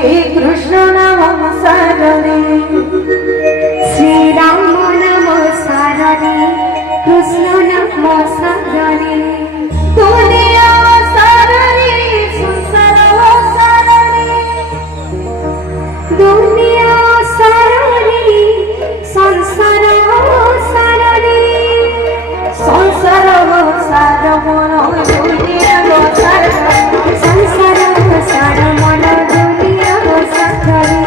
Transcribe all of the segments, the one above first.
कृष्ण नाम सारणे श्रीराम नाम सारणे कृष्ण नाम सारणे दुनिया सारणे संसार सारणे दुनिया सारणे संसार सारणे संसार सार मन दुनिया सारणे संसार सार मन दुनिया सारणे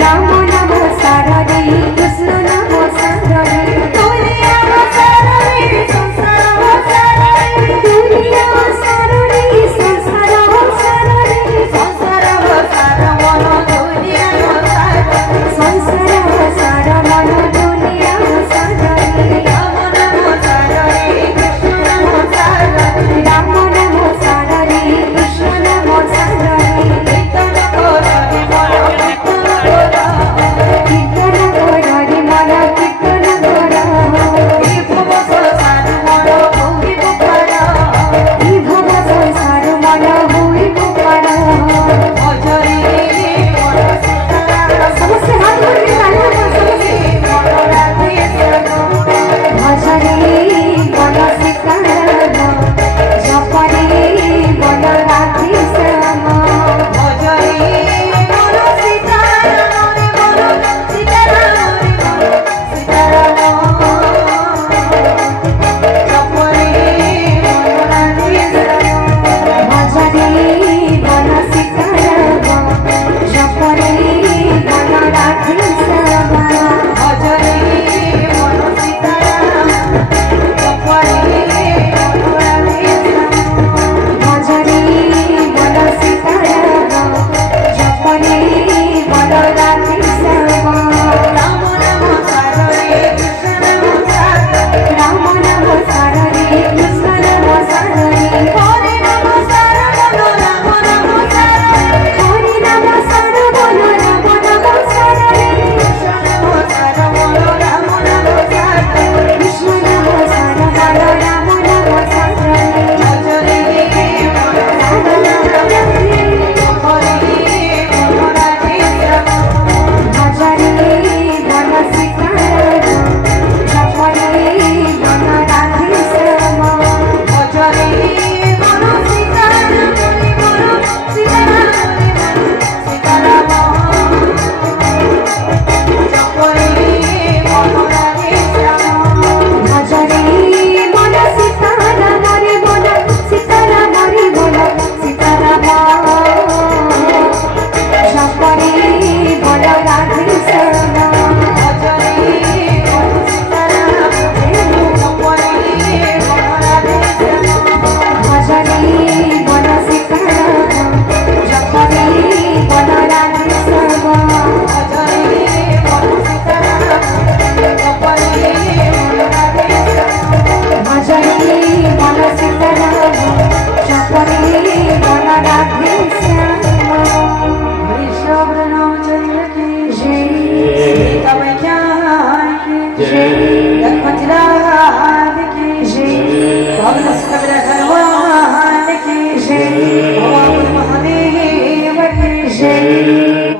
राम नाम सारणे कृष्ण नाम सारणे दुनिया सारणे संसार सारणे दुनिया सारणे संसार सारणे संसार सार मन दुनिया सारणे संसार सार मन दुनिया सारणे राम नाम सारणे कृष्ण नाम सारणे राम नाम सारणे कृष्ण नाम सारणे कीर्तन कोरणे मन कीर्तन कोरा कीर्तन कर रे मला कीर्तन कर हे भव संसार मन होई पुकारा ही भव संसार मला होई पुकारा भजरे मन सीताराम समस्त हात वरती काढा समस्त मन राधे श्याम भजरे मन सीताराम जपरे मन राधे श्याम भजरे मन सीताराम मन सीताराम सीताराम जपरे मन राधे श्याम भजरे मन सीताराम जपरे मन राधे श्याम भजरे मन सीताराम जपरे मन राधे श्याम भजरे मन सीताराम जपरे मन राधे श्याम राम नाम सारणे कृष्ण नाम सारणे राम नाम सारणे कृष्ण नाम सारणे हरे नाम सारणे राम नाम सारणे हरि नाम सार बोलो राम नाम सारणे कृष्ण नाम सारणे राम नाम सारणे कृष्ण नाम सार बोलो राम नाम सारणे भजरे मन भजरे मन राधे श्याम मन सीताराम जपरे मन राधे श्याम भजरे मन सीताराम मन सीताराम सीताराम जपरे मन राधे श्याम भजरे मन सीताराम रे बोल सीताराम रे बोल सीताराम जपरे बोल राधे श्याम भजरे मन सीताराम जपरे मन राधे श्याम भजरे मन सीताराम जपरे बोल राधे श्याम भजरे मन सीताराम जपरे मन राधे श्याम भजरे मन सीताराम जपरे मन राधे श्याम वृषभ रामचंद्र की जय सीता मैया की जय लक्ष्मण जी की जय भगत